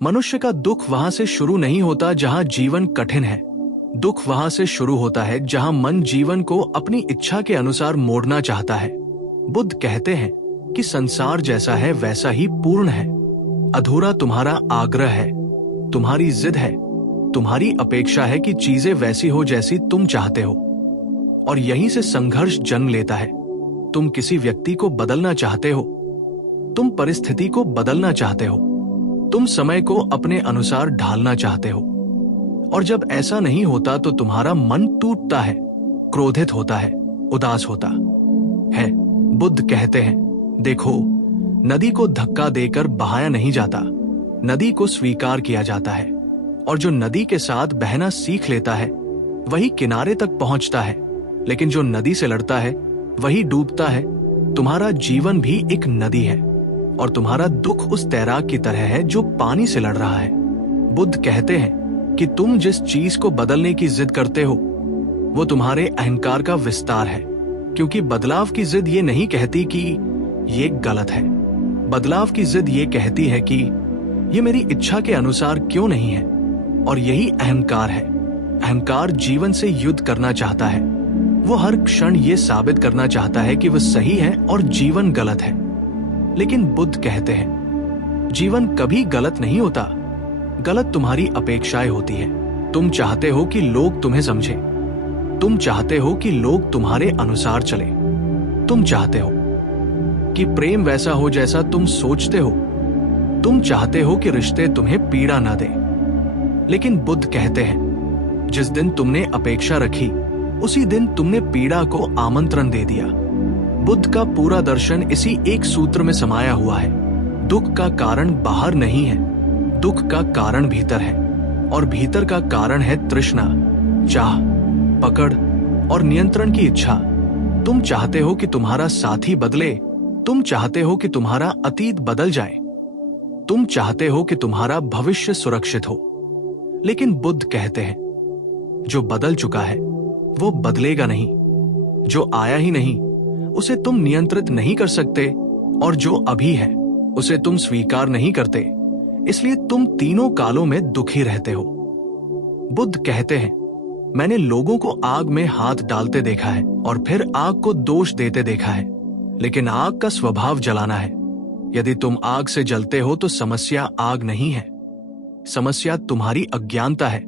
मनुष्य का दुख वहां से शुरू नहीं होता जहां जीवन कठिन है। दुख वहां से शुरू होता है जहां मन जीवन को अपनी इच्छा के अनुसार मोड़ना चाहता है। बुद्ध कहते हैं कि संसार जैसा है वैसा ही पूर्ण है। अधूरा तुम्हारा आग्रह है, तुम्हारी जिद है, तुम्हारी अपेक्षा है कि चीजें वैसी हो जैसी तुम चाहते हो, और यहीं से संघर्ष जन्म लेता है। तुम किसी व्यक्ति को बदलना चाहते हो, तुम परिस्थिति को बदलना चाहते हो, तुम समय को अपने अनुसार ढालना चाहते हो, और जब ऐसा नहीं होता तो तुम्हारा मन टूटता है, क्रोधित होता है, उदास होता है। बुद्ध कहते हैं, देखो, नदी को धक्का देकर बहाया नहीं जाता, नदी को स्वीकार किया जाता है, और जो नदी के साथ बहना सीख लेता है वही किनारे तक पहुंचता है, लेकिन जो नदी से लड़ता है वही डूबता है। तुम्हारा जीवन भी एक नदी है, और तुम्हारा दुख उस तैराक की तरह है जो पानी से लड़ रहा है। बुद्ध कहते हैं कि तुम जिस चीज को बदलने की जिद करते हो वो तुम्हारे अहंकार का विस्तार है, क्योंकि बदलाव की जिद ये नहीं कहती कि ये गलत है। बदलाव की जिद ये कहती है कि ये मेरी इच्छा के अनुसार क्यों नहीं है, और यही अहंकार है। अहंकार जीवन से युद्ध करना चाहता है। वो हर क्षण ये साबित करना चाहता है कि वह सही है और जीवन गलत है। लेकिन बुद्ध कहते हैं, जीवन कभी गलत नहीं होता, गलत तुम्हारी अपेक्षाएं होती है। तुम चाहते हो कि लोग तुम्हें समझे, तुम चाहते हो कि लोग तुम्हारे अनुसार चले, तुम चाहते हो कि प्रेम वैसा हो जैसा तुम सोचते हो, तुम चाहते हो कि रिश्ते तुम्हें पीड़ा ना दे। लेकिन बुद्ध कहते हैं, जिस दिन तुमने अपेक्षा रखी उसी दिन तुमने पीड़ा को आमंत्रण दे दिया। बुद्ध का पूरा दर्शन इसी एक सूत्र में समाया हुआ है। दुख का कारण बाहर नहीं है, दुख का कारण भीतर है, और भीतर का कारण है तृष्णा, चाह, पकड़ और नियंत्रण की इच्छा। तुम चाहते हो कि तुम्हारा साथी बदले, तुम चाहते हो कि तुम्हारा अतीत बदल जाए, तुम चाहते हो कि तुम्हारा भविष्य सुरक्षित हो। लेकिन बुद्ध कहते हैं, जो बदल चुका है वो बदलेगा नहीं, जो आया ही नहीं उसे तुम नियंत्रित नहीं कर सकते, और जो अभी है उसे तुम स्वीकार नहीं करते, इसलिए तुम तीनों कालों में दुखी रहते हो। बुद्ध कहते हैं, मैंने लोगों को आग में हाथ डालते देखा है और फिर आग को दोष देते देखा है, लेकिन आग का स्वभाव जलाना है। यदि तुम आग से जलते हो तो समस्या आग नहीं है, समस्या तुम्हारी अज्ञानता है।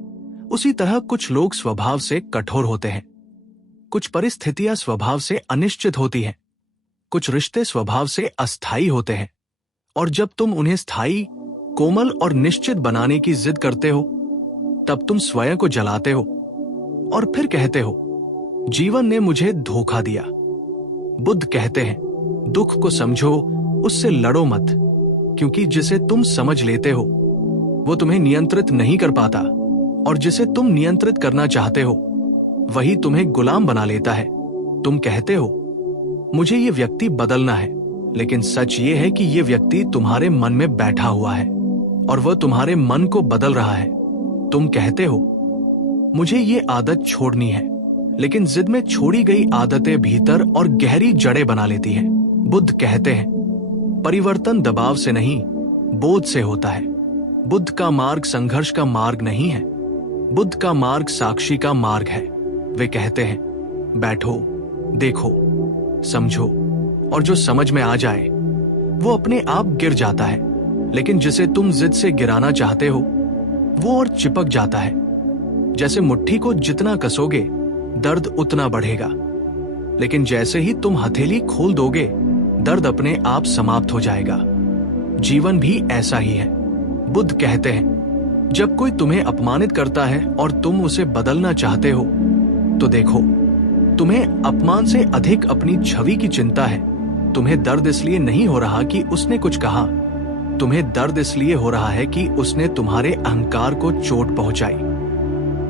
उसी तरह कुछ लोग स्वभाव से कठोर होते हैं, कुछ परिस्थितियां स्वभाव से अनिश्चित होती हैं, कुछ रिश्ते स्वभाव से अस्थायी होते हैं, और जब तुम उन्हें स्थायी, कोमल और निश्चित बनाने की जिद करते हो तब तुम स्वयं को जलाते हो और फिर कहते हो, जीवन ने मुझे धोखा दिया। बुद्ध कहते हैं, दुख को समझो, उससे लड़ो मत, क्योंकि जिसे तुम समझ लेते हो वो तुम्हें नियंत्रित नहीं कर पाता, और जिसे तुम नियंत्रित करना चाहते हो वही तुम्हें गुलाम बना लेता है। तुम कहते हो, मुझे ये व्यक्ति बदलना है, लेकिन सच ये है कि ये व्यक्ति तुम्हारे मन में बैठा हुआ है और वह तुम्हारे मन को बदल रहा है। तुम कहते हो, मुझे ये आदत छोड़नी है, लेकिन जिद में छोड़ी गई आदतें भीतर और गहरी जड़ें बना लेती हैं। बुद्ध कहते हैं, परिवर्तन दबाव से नहीं, बोध से होता है। बुद्ध का मार्ग संघर्ष का मार्ग नहीं है, बुद्ध का मार्ग साक्षी का मार्ग है। वे कहते हैं, बैठो, देखो, समझो, और जो समझ में आ जाए वो अपने आप गिर जाता है, लेकिन जिसे तुम जिद से गिराना चाहते हो वो और चिपक जाता है। जैसे मुट्ठी को जितना कसोगे दर्द उतना बढ़ेगा, लेकिन जैसे ही तुम हथेली खोल दोगे दर्द अपने आप समाप्त हो जाएगा। जीवन भी ऐसा ही है। बुद्ध कहते हैं, जब कोई तुम्हें अपमानित करता है और तुम उसे बदलना चाहते हो तो देखो, तुम्हें अपमान से अधिक अपनी छवि की चिंता है। तुम्हें दर्द इसलिए नहीं हो रहा कि उसने कुछ कहा, तुम्हें दर्द इसलिए हो रहा है कि उसने तुम्हारे अहंकार को चोट पहुंचाई।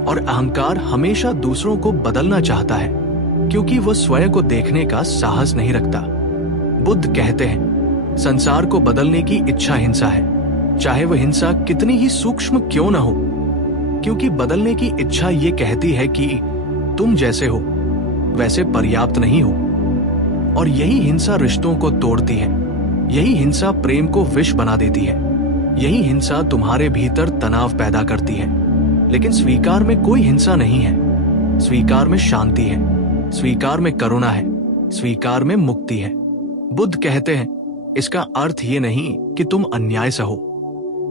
और अहंकार हमेशा दूसरों को बदलना चाहता है, क्योंकि वो स्वयं को देखने का साहस नहीं रखता। बुद्ध कहते हैं, संसार को बदलने की इच्छा हिंसा है, चाहे वह हिंसा कितनी ही सूक्ष्म क्यों न हो, क्योंकि बदलने की इच्छा ये कहती है कि तुम जैसे हो वैसे पर्याप्त नहीं हो। और यही हिंसा रिश्तों को तोड़ती है, यही हिंसा प्रेम को विष बना देती है। यही हिंसा तुम्हारे भीतर तनाव पैदा करती है। लेकिन स्वीकार में कोई हिंसा नहीं है। स्वीकार में शांति है, स्वीकार में करुणा है, स्वीकार में मुक्ति है। बुद्ध कहते हैं, इसका अर्थ ये नहीं कि तुम अन्याय सहो।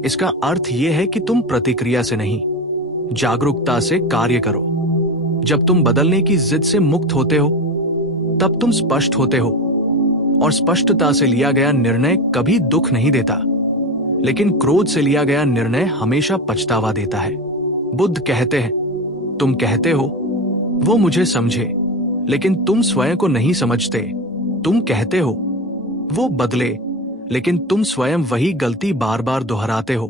इसका अर्थ ये है कि तुम प्रतिक्रिया से नहीं, जागरूकता से कार्य करो। जब तुम बदलने की जिद से मुक्त होते हो, तब तुम स्पष्ट होते हो, और स्पष्टता से लिया गया निर्णय कभी दुख नहीं देता, लेकिन क्रोध से लिया गया निर्णय हमेशा पछतावा देता है। बुद्ध कहते हैं, तुम कहते हो वो मुझे समझे, लेकिन तुम स्वयं को नहीं समझते। तुम कहते हो वो बदले, लेकिन तुम स्वयं वही गलती बार बार दोहराते हो।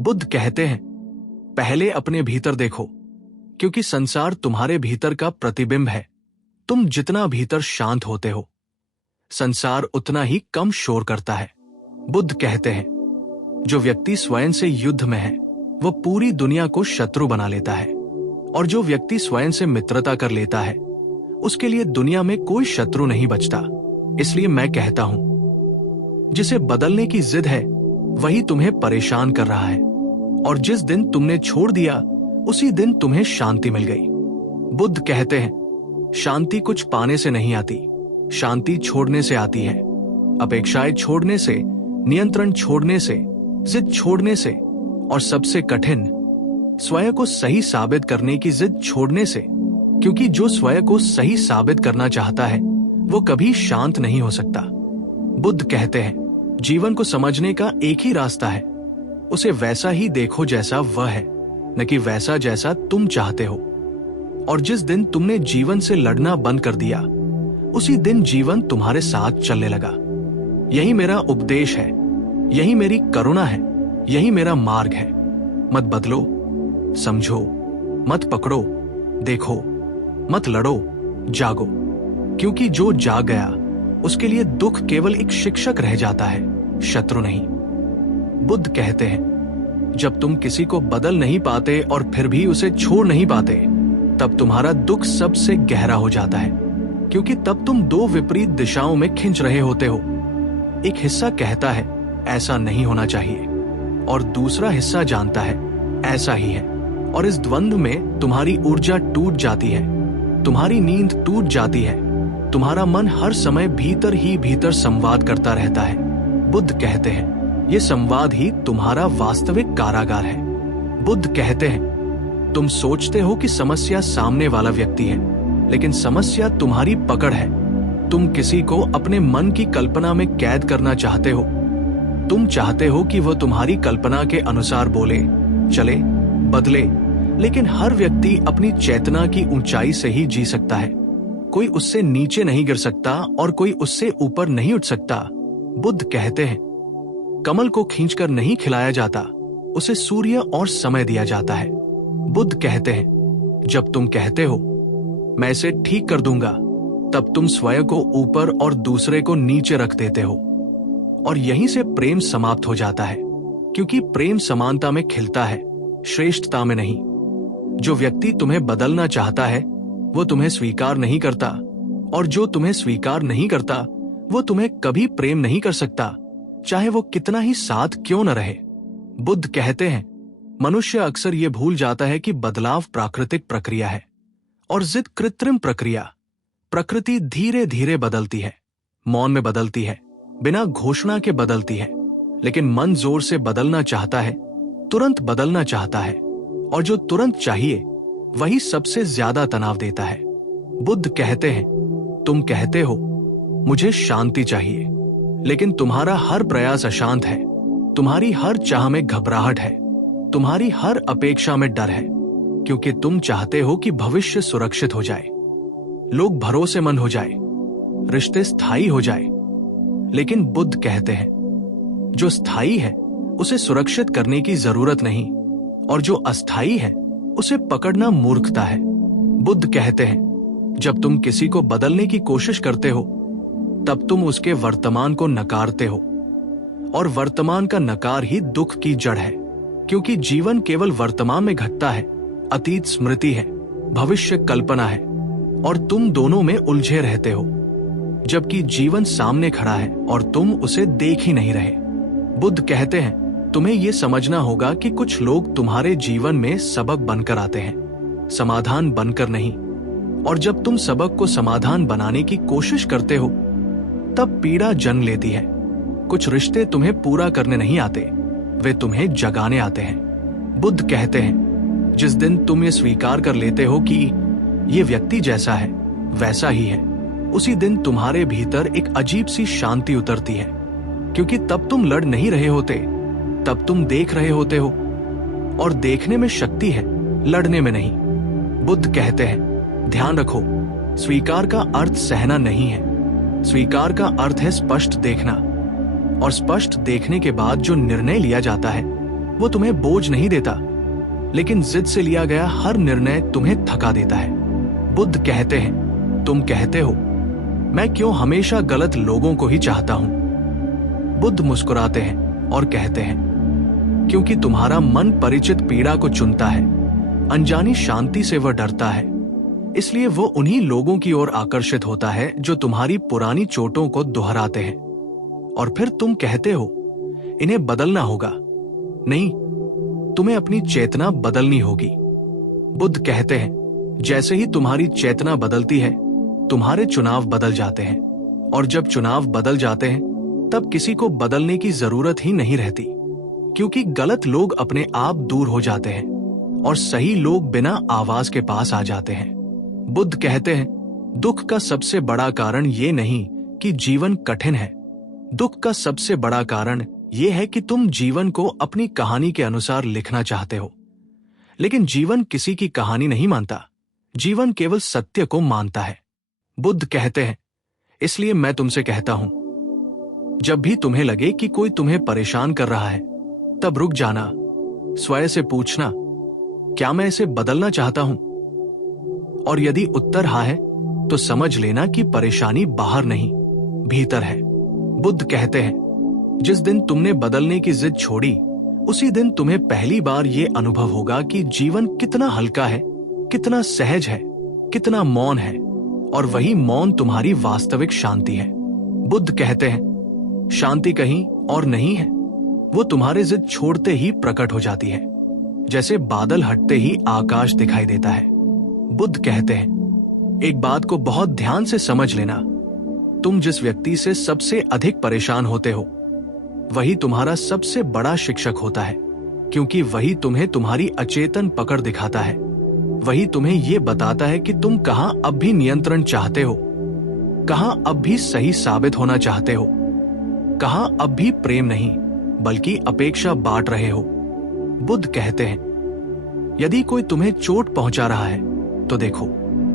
बुद्ध कहते हैं, पहले अपने भीतर देखो, क्योंकि संसार तुम्हारे भीतर का प्रतिबिंब है। तुम जितना भीतर शांत होते हो, संसार उतना ही कम शोर करता है। बुद्ध कहते हैं, जो व्यक्ति स्वयं से युद्ध में है, वह पूरी दुनिया को शत्रु बना लेता है, और जो व्यक्ति स्वयं से मित्रता कर लेता है, उसके लिए दुनिया में कोई शत्रु नहीं बचता। इसलिए मैं कहता हूं, जिसे बदलने की जिद है वही तुम्हें परेशान कर रहा है, और जिस दिन तुमने छोड़ दिया उसी दिन तुम्हें शांति मिल गई। बुद्ध कहते हैं, शांति कुछ पाने से नहीं आती, शांति छोड़ने से आती है। अपेक्षाएं छोड़ने से, नियंत्रण छोड़ने से, जिद छोड़ने से, और सबसे कठिन, स्वयं को सही साबित करने की जिद छोड़ने से। क्योंकि जो स्वयं को सही साबित करना चाहता है वो कभी शांत नहीं हो सकता। बुद्ध कहते हैं, जीवन को समझने का एक ही रास्ता है, उसे वैसा ही देखो जैसा वह है, न कि वैसा जैसा तुम चाहते हो। और जिस दिन तुमने जीवन से लड़ना बंद कर दिया, उसी दिन जीवन तुम्हारे साथ चलने लगा। यही मेरा उपदेश है, यही मेरी करुणा है, यही मेरा मार्ग है। मत बदलो, समझो, मत पकड़ो, देखो, मत लड़ो, जागो। क्योंकि जो जाग गया उसके लिए दुख केवल एक शिक्षक रह जाता है, शत्रु नहीं। बुद्ध कहते हैं, जब तुम किसी को बदल नहीं पाते और फिर भी उसे छोड़ नहीं पाते, तब तुम्हारा दुख सबसे गहरा हो जाता है, क्योंकि तब तुम दो विपरीत दिशाओं में खिंच रहे होते हो। एक हिस्सा कहता है ऐसा नहीं होना चाहिए, और दूसरा हिस्सा जानता है ऐसा ही है। और इस द्वंद्व में तुम्हारी ऊर्जा टूट जाती है, तुम्हारी नींद टूट जाती है, तुम्हारा मन हर समय भीतर ही भीतर संवाद करता रहता है। बुद्ध कहते हैं, ये संवाद ही तुम्हारा वास्तविक कारागार है। बुद्ध कहते हैं, तुम सोचते हो कि समस्या सामने वाला व्यक्ति है, लेकिन समस्या तुम्हारी पकड़ है। तुम किसी को अपने मन की कल्पना में कैद करना चाहते हो। तुम चाहते हो कि वह तुम्हारी कल्पना के अनुसार बोले, चले, बदले, लेकिन हर व्यक्ति अपनी चेतना की ऊंचाई से ही जी सकता है। कोई उससे नीचे नहीं गिर सकता और कोई उससे ऊपर नहीं उठ सकता। बुद्ध कहते हैं, कमल को खींचकर नहीं खिलाया जाता, उसे सूर्य और समय दिया जाता है। बुद्ध कहते हैं, जब तुम कहते हो मैं इसे ठीक कर दूंगा, तब तुम स्वयं को ऊपर और दूसरे को नीचे रख देते हो, और यहीं से प्रेम समाप्त हो जाता है। क्योंकि प्रेम समानता में खिलता है, श्रेष्ठता में नहीं। जो व्यक्ति तुम्हें बदलना चाहता है वो तुम्हें स्वीकार नहीं करता, और जो तुम्हें स्वीकार नहीं करता वो तुम्हें कभी प्रेम नहीं कर सकता, चाहे वो कितना ही साथ क्यों न रहे। बुद्ध कहते हैं, मनुष्य अक्सर ये भूल जाता है कि बदलाव प्राकृतिक प्रक्रिया है और जिद कृत्रिम प्रक्रिया। प्रकृति धीरे धीरे बदलती है, मौन में बदलती है, बिना घोषणा के बदलती है, लेकिन मन जोर से बदलना चाहता है, तुरंत बदलना चाहता है, और जो तुरंत चाहिए वही सबसे ज्यादा तनाव देता है। बुद्ध कहते हैं, तुम कहते हो मुझे शांति चाहिए, लेकिन तुम्हारा हर प्रयास अशांत है, तुम्हारी हर चाह में घबराहट है, तुम्हारी हर अपेक्षा में डर है, क्योंकि तुम चाहते हो कि भविष्य सुरक्षित हो जाए, लोग भरोसेमंद हो जाए, रिश्ते स्थायी हो जाए। लेकिन बुद्ध कहते हैं, जो स्थायी है उसे सुरक्षित करने की जरूरत नहीं, और जो अस्थायी है उसे पकड़ना मूर्खता है। बुद्ध कहते हैं, जब तुम किसी को बदलने की कोशिश करते हो, तब तुम उसके वर्तमान को नकारते हो, और वर्तमान का नकार ही दुख की जड़ है। क्योंकि जीवन केवल वर्तमान में घटता है, अतीत स्मृति है, भविष्य कल्पना है, और तुम दोनों में उलझे रहते हो, जबकि जीवन सामने खड़ा है और तुम उसे देख ही नहीं रहे। बुद्ध कहते हैं, तुम्हें ये समझना होगा कि कुछ लोग तुम्हारे जीवन में सबक बनकर आते हैं, समाधान बनकर नहीं। और जब तुम सबक को समाधान बनाने की कोशिश करते हो, तब पीड़ा जन्म लेती है। कुछ रिश्ते तुम्हें पूरा करने नहीं आते, वे तुम्हें जगाने आते हैं। बुद्ध कहते हैं, जिस दिन तुम ये स्वीकार कर लेते हो कि ये व्यक्ति जैसा है वैसा ही है, उसी दिन तुम्हारे भीतर एक अजीब सी शांति उतरती है। क्योंकि तब तुम लड़ नहीं रहे होते, तब तुम देख रहे होते हो। और देखने में शक्ति है, लड़ने में नहीं। बुद्ध कहते हैं, ध्यान रखो, स्वीकार का अर्थ सहना नहीं है। स्वीकार का अर्थ है स्पष्ट देखना। और स्पष्ट देखने के बाद जो निर्णय लिया जाता है वो तुम्हें बोझ नहीं देता, लेकिन जिद से लिया गया हर निर्णय तुम्हें थका देता है। बुद्ध कहते हैं, तुम कहते हो मैं क्यों हमेशा गलत लोगों को ही चाहता हूं। बुद्ध मुस्कुराते हैं और कहते हैं, क्योंकि तुम्हारा मन परिचित पीड़ा को चुनता है, अनजानी शांति से वह डरता है। इसलिए वो उन्हीं लोगों की ओर आकर्षित होता है जो तुम्हारी पुरानी चोटों को दोहराते हैं। और फिर तुम कहते हो, इन्हें बदलना होगा। नहीं, तुम्हें अपनी चेतना बदलनी होगी। बुद्ध कहते हैं, जैसे ही तुम्हारी चेतना बदलती है, तुम्हारे चुनाव बदल जाते हैं। और जब चुनाव बदल जाते हैं, तब किसी को बदलने की जरूरत ही नहीं रहती, क्योंकि गलत लोग अपने आप दूर हो जाते हैं और सही लोग बिना आवाज के पास आ जाते हैं। बुद्ध कहते हैं, दुख का सबसे बड़ा कारण ये नहीं कि जीवन कठिन है। दुख का सबसे बड़ा कारण यह है कि तुम जीवन को अपनी कहानी के अनुसार लिखना चाहते हो। लेकिन जीवन किसी की कहानी नहीं मानता, जीवन केवल सत्य को मानता है। बुद्ध कहते हैं, इसलिए मैं तुमसे कहता हूं, जब भी तुम्हें लगे कि कोई तुम्हें परेशान कर रहा है, तब रुक जाना, स्वयं से पूछना, क्या मैं इसे बदलना चाहता हूं? और यदि उत्तर हाँ है, तो समझ लेना कि परेशानी बाहर नहीं, भीतर है। बुद्ध कहते हैं, जिस दिन तुमने बदलने की जिद छोड़ी, उसी दिन तुम्हें पहली बार ये अनुभव होगा कि जीवन कितना हल्का है, कितना सहज है, कितना मौन है। और वही मौन तुम्हारी वास्तविक शांति है। बुद्ध कहते हैं, शांति कहीं और नहीं है, वो तुम्हारे जिद छोड़ते ही प्रकट हो जाती है, जैसे बादल हटते ही आकाश दिखाई देता है। बुद्ध कहते हैं, एक बात को बहुत ध्यान से समझ लेना, तुम जिस व्यक्ति से सबसे अधिक परेशान होते हो, वही तुम्हारा सबसे बड़ा शिक्षक होता है, क्योंकि वही तुम्हें तुम्हारी अचेतन पकड़ दिखाता है। वही तुम्हें ये बताता है कि तुम कहां अब भी नियंत्रण चाहते हो, कहां अब भी सही साबित होना चाहते हो, कहां अब भी प्रेम नहीं बल्कि अपेक्षा बांट रहे हो। बुद्ध कहते हैं, यदि कोई तुम्हें चोट पहुंचा रहा है, तो देखो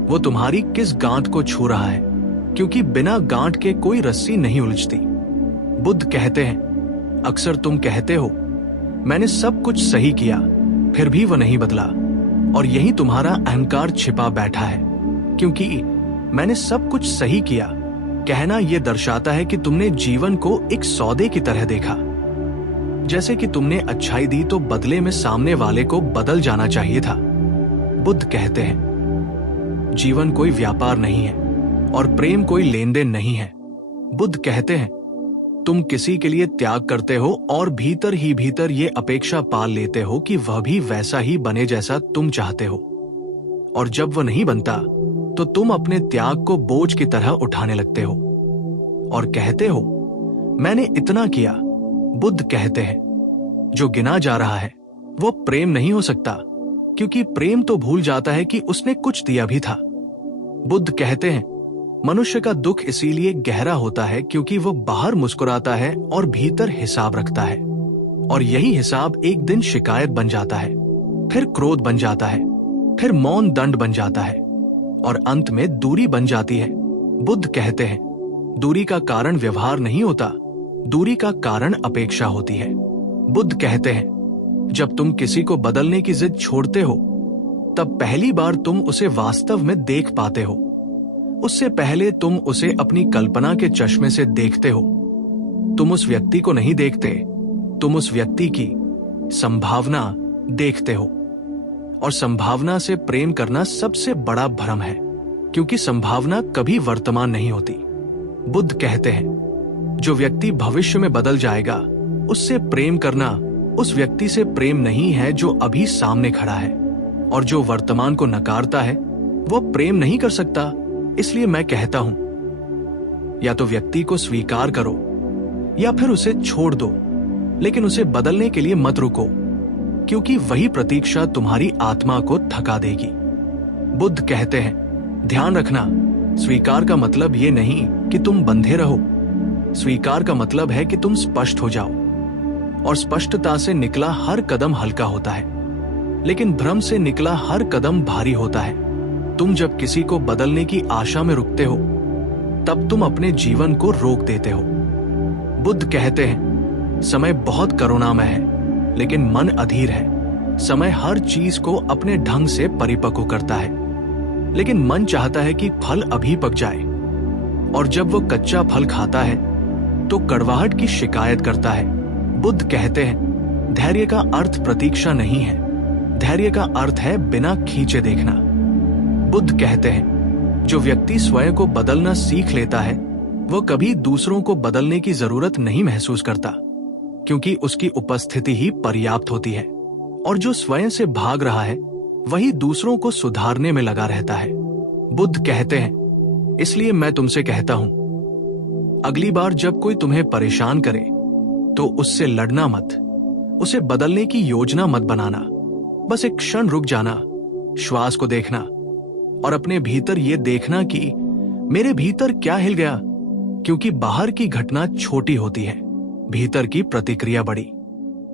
वो तुम्हारी किस गांठ को छू रहा है, क्योंकि बिना गांठ के कोई रस्सी नहीं उलझती। बुद्ध कहते हैं, अक्सर तुम कहते हो, मैंने सब कुछ सही किया, फिर भी वो नहीं बदला। और यही तुम्हारा अहंकार छिपा बैठा है, क्योंकि मैंने सब कुछ सही किया कहना यह दर्शाता है कि तुमने जीवन को एक सौदे की तरह देखा। जैसे कि तुमने अच्छाई दी तो बदले में सामने वाले को बदल जाना चाहिए था। बुद्ध कहते हैं, जीवन कोई व्यापार नहीं है और प्रेम कोई लेन देन नहीं है। बुद्ध कहते हैं, तुम किसी के लिए त्याग करते हो और भीतर ही भीतर ये अपेक्षा पाल लेते हो कि वह भी वैसा ही बने जैसा तुम चाहते हो। और जब वह नहीं बनता, तो तुम अपने त्याग को बोझ की तरह उठाने लगते हो और कहते हो, मैंने इतना किया। बुद्ध कहते हैं, जो गिना जा रहा है वो प्रेम नहीं हो सकता, क्योंकि प्रेम तो भूल जाता है कि उसने कुछ दिया भी था। बुद्ध कहते हैं, मनुष्य का दुख इसीलिए गहरा होता है क्योंकि वो बाहर मुस्कुराता है और भीतर हिसाब रखता है, और यही हिसाब एक दिन शिकायत बन जाता है, फिर क्रोध बन जाता है, फिर मौन दंड बन जाता है और अंत में दूरी बन जाती है। बुद्ध कहते हैं, दूरी का कारण व्यवहार नहीं होता, दूरी का कारण अपेक्षा होती है। बुद्ध कहते हैं, जब तुम किसी को बदलने की जिद छोड़ते हो, तब पहली बार तुम उसे वास्तव में देख पाते हो। उससे पहले तुम उसे अपनी कल्पना के चश्मे से देखते हो। तुम उस व्यक्ति को नहीं देखते, तुम उस व्यक्ति की संभावना देखते हो। और संभावना से प्रेम करना सबसे बड़ा भ्रम है, क्योंकि संभावना कभी वर्तमान नहीं होती। बुद्ध कहते हैं, जो व्यक्ति भविष्य में बदल जाएगा, उससे प्रेम करना उस व्यक्ति से प्रेम नहीं है जो अभी सामने खड़ा है, और जो वर्तमान को नकारता है वो प्रेम नहीं कर सकता। इसलिए मैं कहता हूं, या तो व्यक्ति को स्वीकार करो या फिर उसे छोड़ दो, लेकिन उसे बदलने के लिए मत रुको, क्योंकि वही प्रतीक्षा तुम्हारी आत्मा को थका देगी। बुद्ध कहते हैं, ध्यान रखना, स्वीकार का मतलब ये नहीं कि तुम बंधे रहो। स्वीकार का मतलब है कि तुम स्पष्ट हो जाओ, और स्पष्टता से निकला हर कदम हल्का होता है, लेकिन भ्रम से निकला हर कदम भारी होता है। तुम जब किसी को बदलने की आशा में रुकते हो, तब तुम अपने जीवन को रोक देते हो। बुद्ध कहते हैं, समय बहुत करुणामय है, लेकिन मन अधीर है। समय हर चीज को अपने ढंग से परिपक्व करता है, लेकिन मन चाहता है कि फल अभी पक जाए, और जब वो कच्चा फल खाता है तो कड़वाहट की शिकायत करता है। बुद्ध कहते हैं, धैर्य का अर्थ प्रतीक्षा नहीं है, धैर्य का अर्थ है बिना खींचे देखना। बुद्ध कहते हैं, जो व्यक्ति स्वयं को बदलना सीख लेता है वो कभी दूसरों को बदलने की जरूरत नहीं महसूस करता, क्योंकि उसकी उपस्थिति ही पर्याप्त होती है। और जो स्वयं से भाग रहा है वही दूसरों को सुधारने में लगा रहता है। बुद्ध कहते हैं, इसलिए मैं तुमसे कहता हूं, अगली बार जब कोई तुम्हें परेशान करे तो उससे लड़ना मत, उसे बदलने की योजना मत बनाना। बस एक क्षण रुक जाना, श्वास को देखना, और अपने भीतर ये देखना कि मेरे भीतर क्या हिल गया, क्योंकि बाहर की घटना छोटी होती है, भीतर की प्रतिक्रिया बड़ी।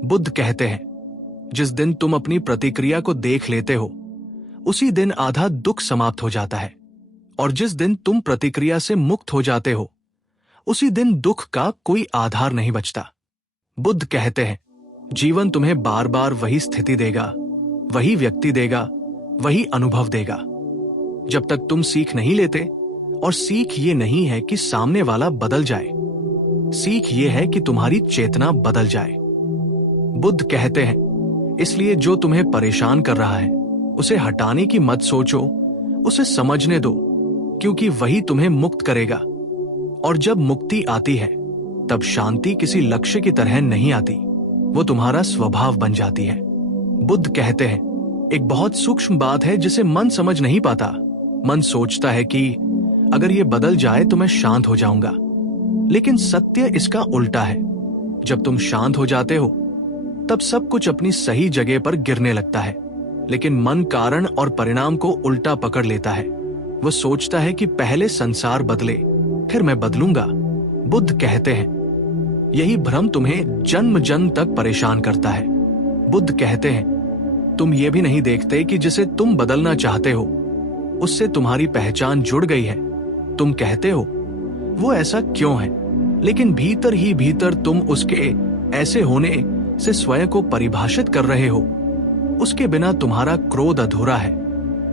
बुद्ध कहते हैं, जिस दिन तुम अपनी प्रतिक्रिया को देख लेते हो, उसी दिन आधा दुख समाप्त हो जाता है, और जिस दिन तुम प्रतिक्रिया से मुक्त हो जाते हो, उसी दिन दुख का कोई आधार नहीं बचता। बुद्ध कहते हैं, जीवन तुम्हें बार बार वही स्थिति देगा, वही व्यक्ति देगा, वही अनुभव देगा, जब तक तुम सीख नहीं लेते। और सीख ये नहीं है कि सामने वाला बदल जाए, सीख ये है कि तुम्हारी चेतना बदल जाए। बुद्ध कहते हैं, इसलिए जो तुम्हें परेशान कर रहा है उसे हटाने की मत सोचो, उसे समझने दो, क्योंकि वही तुम्हें मुक्त करेगा। और जब मुक्ति आती है तब शांति किसी लक्ष्य की तरह नहीं आती, वो तुम्हारा स्वभाव बन जाती है। बुद्ध कहते हैं, एक बहुत सूक्ष्म बात है जिसे मन समझ नहीं पाता। मन सोचता है कि अगर ये बदल जाए तो मैं शांत हो जाऊंगा, लेकिन सत्य इसका उल्टा है। जब तुम शांत हो जाते हो तब सब कुछ अपनी सही जगह पर गिरने लगता है, लेकिन मन कारण और परिणाम को उल्टा पकड़ लेता है। वो सोचता है कि पहले संसार बदले फिर मैं बदलूंगा। बुद्ध कहते हैं, यही भ्रम तुम्हें जन्म जन्म तक परेशान करता है। बुद्ध कहते हैं, तुम ये भी नहीं देखते कि जिसे तुम बदलना चाहते हो उससे तुम्हारी पहचान जुड़ गई है। तुम कहते हो वो ऐसा क्यों है, लेकिन भीतर ही भीतर तुम उसके ऐसे होने से स्वयं को परिभाषित कर रहे हो। उसके बिना तुम्हारा क्रोध अधूरा है,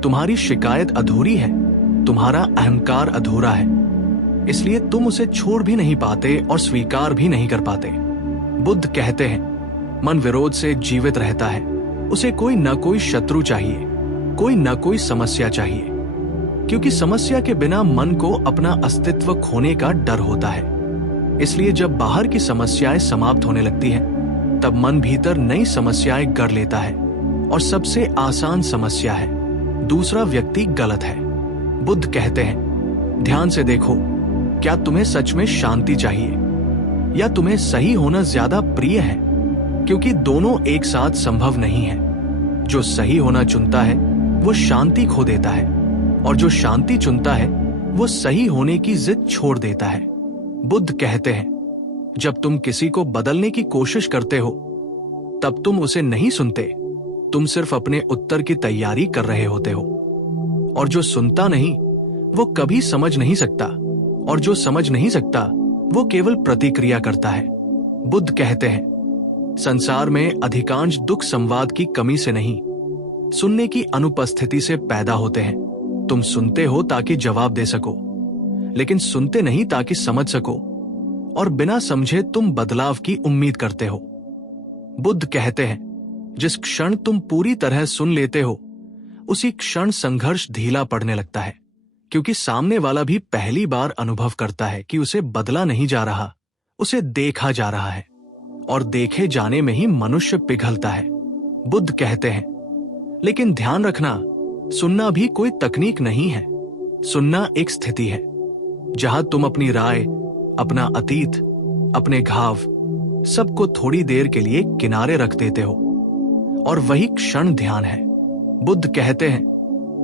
तुम्हारी शिकायत अधूरी है, तुम्हारा अहंकार अधूरा है। इसलिए तुम उसे छोड़ भी नहीं पाते और स्वीकार भी नहीं कर पाते। बुद्ध कहते हैं, मन विरोध से जीवित रहता है, उसे कोई न कोई शत्रु चाहिए, कोई न कोई समस्या चाहिए, क्योंकि समस्या के बिना मन को अपना अस्तित्व खोने का डर होता है। इसलिए जब बाहर की समस्याएं समाप्त होने लगती हैं, तब मन भीतर नई समस्याएं गढ़ लेता है, और सबसे आसान समस्या है, दूसरा व्यक्ति गलत है। बुद्ध कहते हैं, ध्यान से देखो, क्या तुम्हें सच में शांति चाहिए या तुम्हें सही होना ज्यादा प्रिय है, क्योंकि दोनों एक साथ संभव नहीं है। जो सही होना चुनता है वो शांति खो देता है, और जो शांति चुनता है वो सही होने की जिद छोड़ देता है। बुद्ध कहते हैं, जब तुम किसी को बदलने की कोशिश करते हो तब तुम उसे नहीं सुनते, तुम सिर्फ अपने उत्तर की तैयारी कर रहे होते हो। और जो सुनता नहीं वो कभी समझ नहीं सकता, और जो समझ नहीं सकता वो केवल प्रतिक्रिया करता है। बुद्ध कहते हैं, संसार में अधिकांश दुख संवाद की कमी से नहीं, सुनने की अनुपस्थिति से पैदा होते हैं। तुम सुनते हो ताकि जवाब दे सको, लेकिन सुनते नहीं ताकि समझ सको, और बिना समझे तुम बदलाव की उम्मीद करते हो। बुद्ध कहते हैं, जिस क्षण तुम पूरी तरह सुन लेते हो उसी क्षण संघर्ष ढीला पड़ने लगता है, क्योंकि सामने वाला भी पहली बार अनुभव करता है कि उसे बदला नहीं जा रहा, उसे देखा जा रहा है। और देखे जाने में ही मनुष्य पिघलता है। बुद्ध कहते हैं, लेकिन ध्यान रखना, सुनना भी कोई तकनीक नहीं है। सुनना एक स्थिति है जहां तुम अपनी राय, अपना अतीत, अपने घाव, सबको थोड़ी देर के लिए किनारे रख देते हो, और वही क्षण ध्यान है। बुद्ध कहते हैं,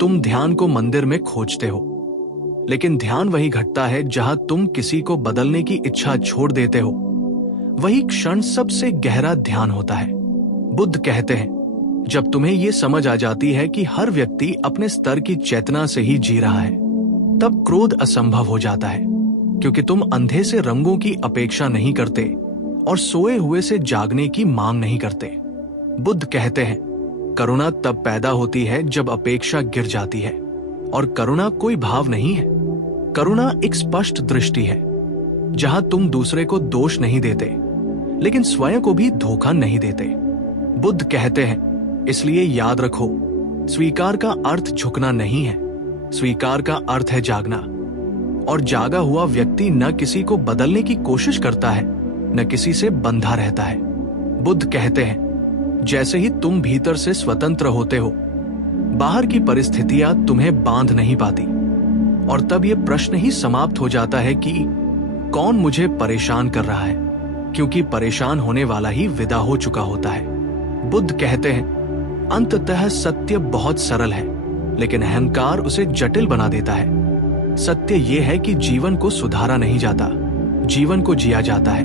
तुम ध्यान को मंदिर में खोजते हो, लेकिन ध्यान वही घटता है जहां तुम किसी को बदलने की इच्छा छोड़ देते हो। वही क्षण सबसे गहरा ध्यान होता है। बुद्ध कहते हैं, जब तुम्हें यह समझ आ जाती है कि हर व्यक्ति अपने स्तर की चेतना से ही जी रहा है, तब क्रोध असंभव हो जाता है, क्योंकि तुम अंधे से रंगों की अपेक्षा नहीं करते और सोए हुए से जागने की मांग नहीं करते। बुद्ध कहते हैं, करुणा तब पैदा होती है जब अपेक्षा गिर जाती है, और करुणा कोई भाव नहीं है। करुणा एक स्पष्ट दृष्टि है जहां तुम दूसरे को दोष नहीं देते, लेकिन स्वयं को भी धोखा नहीं देते। बुद्ध कहते हैं, इसलिए याद रखो, स्वीकार का अर्थ झुकना नहीं है, स्वीकार का अर्थ है जागना। और जागा हुआ व्यक्ति न किसी को बदलने की कोशिश करता है, न किसी से बंधा रहता है। बुद्ध कहते हैं, जैसे ही तुम भीतर से स्वतंत्र होते हो, बाहर की परिस्थितियां तुम्हें बांध नहीं पाती, और तब यह प्रश्न ही समाप्त हो जाता है कि कौन मुझे परेशान कर रहा है, क्योंकि परेशान होने वाला ही विदा हो चुका होता है। बुद्ध कहते हैं, अंततः सत्य बहुत सरल है, लेकिन अहंकार उसे जटिल बना देता है। सत्य यह है कि जीवन को सुधारा नहीं जाता, जीवन को जिया जाता है,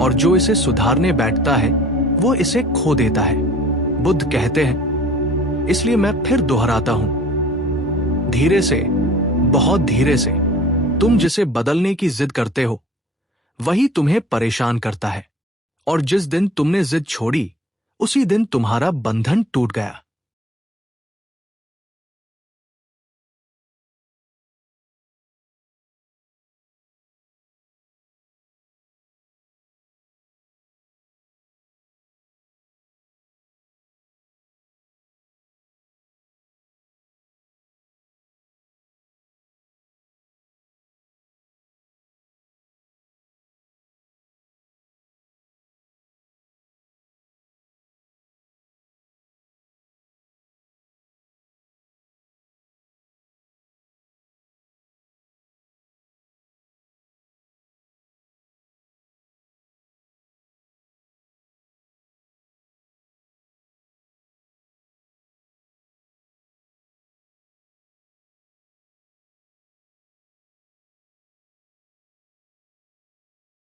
और जो इसे सुधारने बैठता है वो इसे खो देता है। बुद्ध कहते हैं, इसलिए मैं फिर दोहराता हूं, धीरे से, बहुत धीरे से, तुम जिसे बदलने की जिद करते हो वही तुम्हें परेशान करता है, और जिस दिन तुमने जिद छोड़ी उसी दिन तुम्हारा बंधन टूट गया।